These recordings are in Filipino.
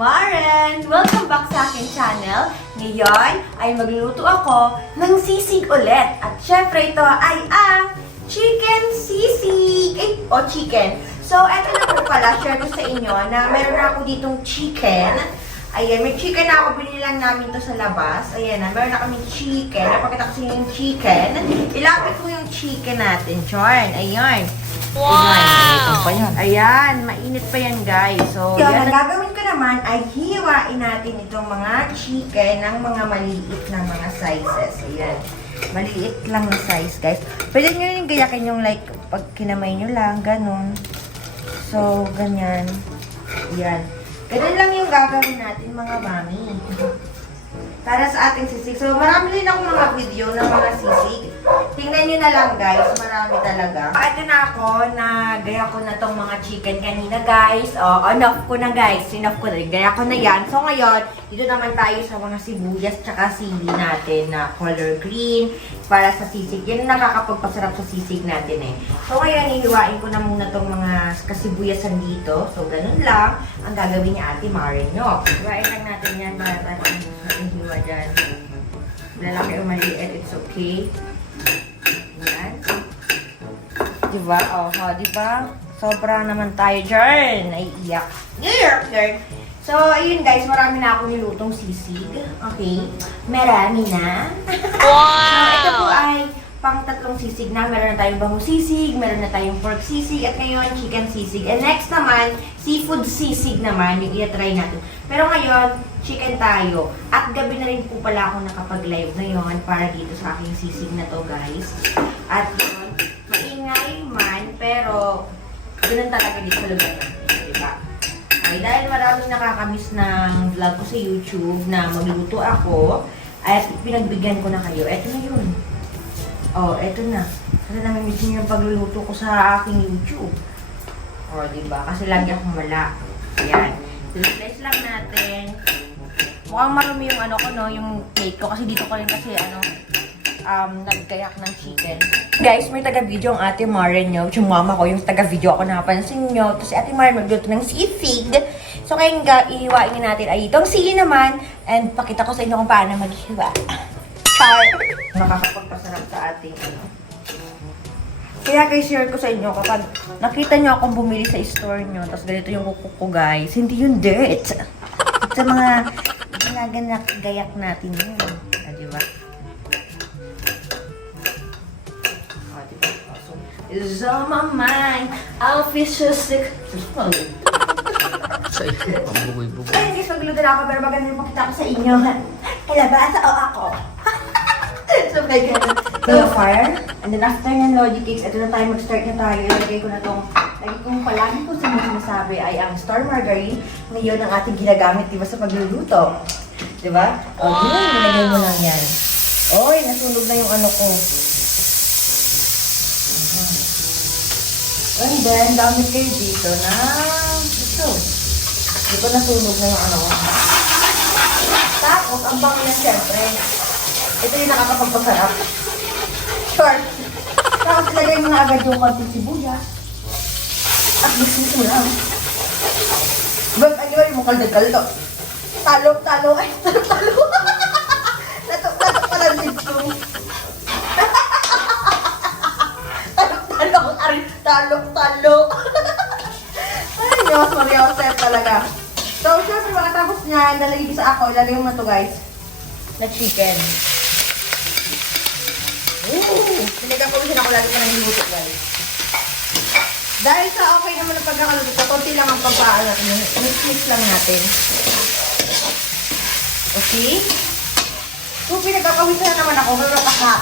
Maren! Welcome back sa aking channel. Ngayon ay magluluto ako ng sisig ulit. At syempre ito ay ang chicken sisig! O chicken. So, eto na po pala, share ko sa inyo na meron na ako ditong chicken. Ayan, may chicken na ako. Binili lang namin to sa labas. Ayan na, meron na kaming chicken. Napakita ko sa inyo yung chicken. Ilapit ko yung chicken natin, Chorn. Ayan. Wow! Ayan, mainit pa yan, guys. So, yan. Ang gagawin ko naman ay hiwain natin itong mga chicken ng mga maliit na mga sizes. Ayan. Maliit lang na size, guys. Pwede nyo yung gayakin yung like, pag kinamay nyo lang, ganun. So, ganyan. Ayan. Ganun lang yung gagawin natin, mga mami. Para sa ating sisig. So, marami din akong mga video ng mga sisig. Tingnan nyo na lang, guys. Marami talaga. Ito na ako, gaya ko na tong mga chicken kanina, guys. On-off ko na, guys. In-off ko na. Gaya ko na yan. So, ngayon, dito naman tayo sa mga sibuyas tsaka sili natin na color green para sa sisig. Yan ang nakakapagpasarap sa sisig natin, eh. So, ngayon, hihiwain ko na muna tong mga kasibuyasan dito. So, ganun lang ang gagawin ni Ate Maren, no? Hiwain lang natin yan para tayo hiwa dyan. Lalaki o maliit, it's okay. Yan. Diba? Diba? Sobra naman tayo dyan. Naiiyak. So, ayun guys, marami na ako nilutong sisig. Okay? Marami na. Wow! So, ito po ay pang tatlong sisig na. Meron na tayong bangus sisig, meron na tayong pork sisig, at ngayon, chicken sisig. And next naman, seafood sisig naman, yung i-try natin. Pero ngayon, chicken tayo. At gabi na rin po pala ako nakapag-live ngayon para dito sa aking sisig na to, guys. At yun, maingay man, pero ganun talaga dito sa lugar natin, diba? Okay, dahil maraming nakakamiss ng vlog ko sa YouTube na magluto ako, at pinagbigyan ko na kayo. Eto na yun. Eto na. Kasi namimiss niyo yung pagluluto ko sa aking YouTube. Diba? Kasi lagi akong wala. Ayan. Slice lang natin. Mukhang marumi yung ano ko, no? Yung plate ko. Kasi dito ko rin kasi, nagkayak ng chicken. Guys, may taga-video ang Ate Maren nyo. Yung mama ko, yung taga-video ako napansin nyo. Tapos si Ate Maren magluto ng sisig. So, ngayon ihiwain natin ay itong sili naman. And pakita ko sa inyo kung paano maghiwa. Char! Makakapagpasarap sa ating Kaya guys, share ko sa inyo kapag nakita nyo akong bumili sa store nyo, tapos ganito yung kukuk ko, guys, hindi yung dirt. At sa mga gayak natin yun. Diba? Diba? So, it's on my mind, I'll fish a stick. Pambugoy-bugoy. Ayun guys, magluluto na ako, pero maganda yung pakita ko sa inyo. Kalabasa o ako. So, like, the fire. And then after ng Logic Cakes, ito na tayo, mag-start na tayo. Ilagay ko na itong, lagi kong palagi ko sa mga sinasabi ay ang Star Margarine. Ngayon ang ating ginagamit, diba, sa pagluluto. Diba? Yun, nilagay mo lang yan. Oy, nasunog na yung ano ko. And then, gamit kayo dito na ito. Dito nasunog na yung ano ko. Tapos, ang bango na siyempre. Ito yung nakakapagpasarap. Short. Tapos ilagay mo na agad yung konting sibuyas. At business mo lang. Ba't ano mo kaldag-kaldo? Talo. Ay, talo. Latok pala dito. Talo. Ay, Diyos, Mariosep talaga. So, syempre, makatapos niya, nalagay sa ako, ilalagay mo ito, guys, na chicken. Pinagkapawisin ako lagi pa ng niluto, guys. Dahil sa okay naman ang pagkakaluto, konti lang ang pagpaan natin. Mix lang natin. Okay? So, pinagkapawisin na naman ako, pero kaka.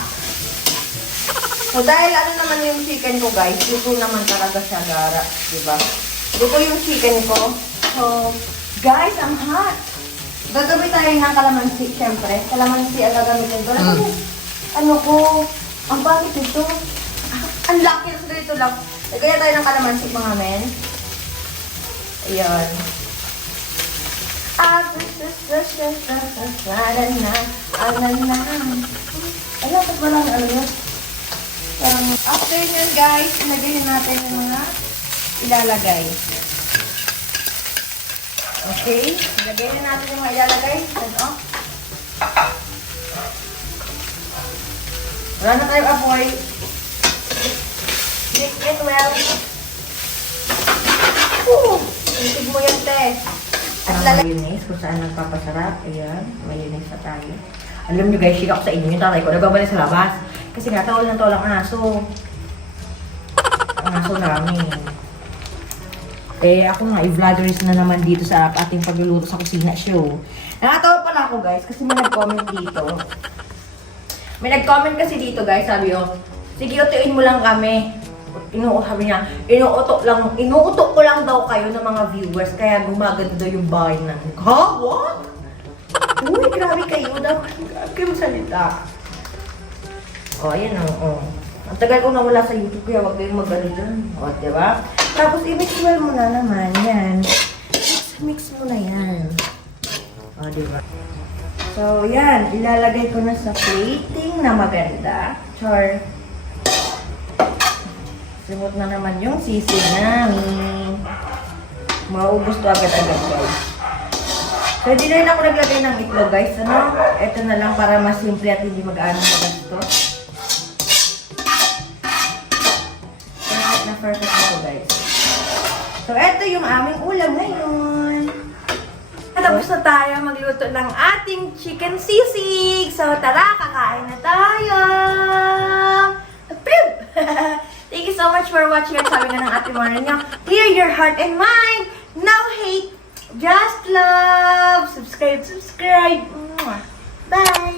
So, dahil ano naman yung chicken ko, guys, luto naman talaga siya, gara. Diba? Luto yung chicken ko. So, guys, ang hot. Gagawin tayo ng kalamansi, syempre. Kalamansi ang gagamitin ko. Ano ko? Ang bakit ito? Ang laki na dito lang. Lagyan tayo ng kalamansi, mga men. Ayan. Alam, ba't wala na ano yun? After yun, guys, ilagay natin yung mga ilalagay. Okay, ilagay na natin yung mga ilalagay. Ano? Wala na tayong apoy. Mix it well. Intig mo yan, te. At mayonnaise, kung saan nagpapasarap. Ayan, mayonnaise na tayo. Alam nyo guys, share ako sa inyo yung tatay ko. Nagbabalik sa labas. Kasi nga, tawal ng tawal ang aso. Ang aso namin. Eh, ako nga, i-vloggeries na naman dito sa ating pagluluto sa kusina show. Nakatawa pala ako guys, kasi may nag-comment dito. May nag-comment kasi dito guys, sabi ko, sige, utuin mo lang kami. Sabi niya, inuutok ko lang daw kayo ng mga viewers, kaya gumaganda daw yung bahay natin. Ha? What? Uy, grabe kayo daw. Grabe kayo salita. O, ayan o. Ang tagal ko nawala sa YouTube, kaya wag kayong mag-ano dyan. O, diba? Tapos, i-mix well mo na naman. Yan. Mix mo na yan. O, diba? So, yan. Ilalagay ko na sa plating na maganda. Char. Simot na naman yung sisig namin. Maubos to agad-agad, guys. So, hindi na rin ako naglagay ng itlog, guys. Ano? Ito na lang para mas simple at hindi mag-ano magastos. Perfect na to, guys. So, ito yung aming ulam ngayon. Tapos na tayo magluto ng ating chicken sisig. So, tara, kakain na tayo. Approve! Thank you so much for watching. At sabi nga ng Ate Mara niyo, clear your heart and mind. No hate, just love. Subscribe. Bye!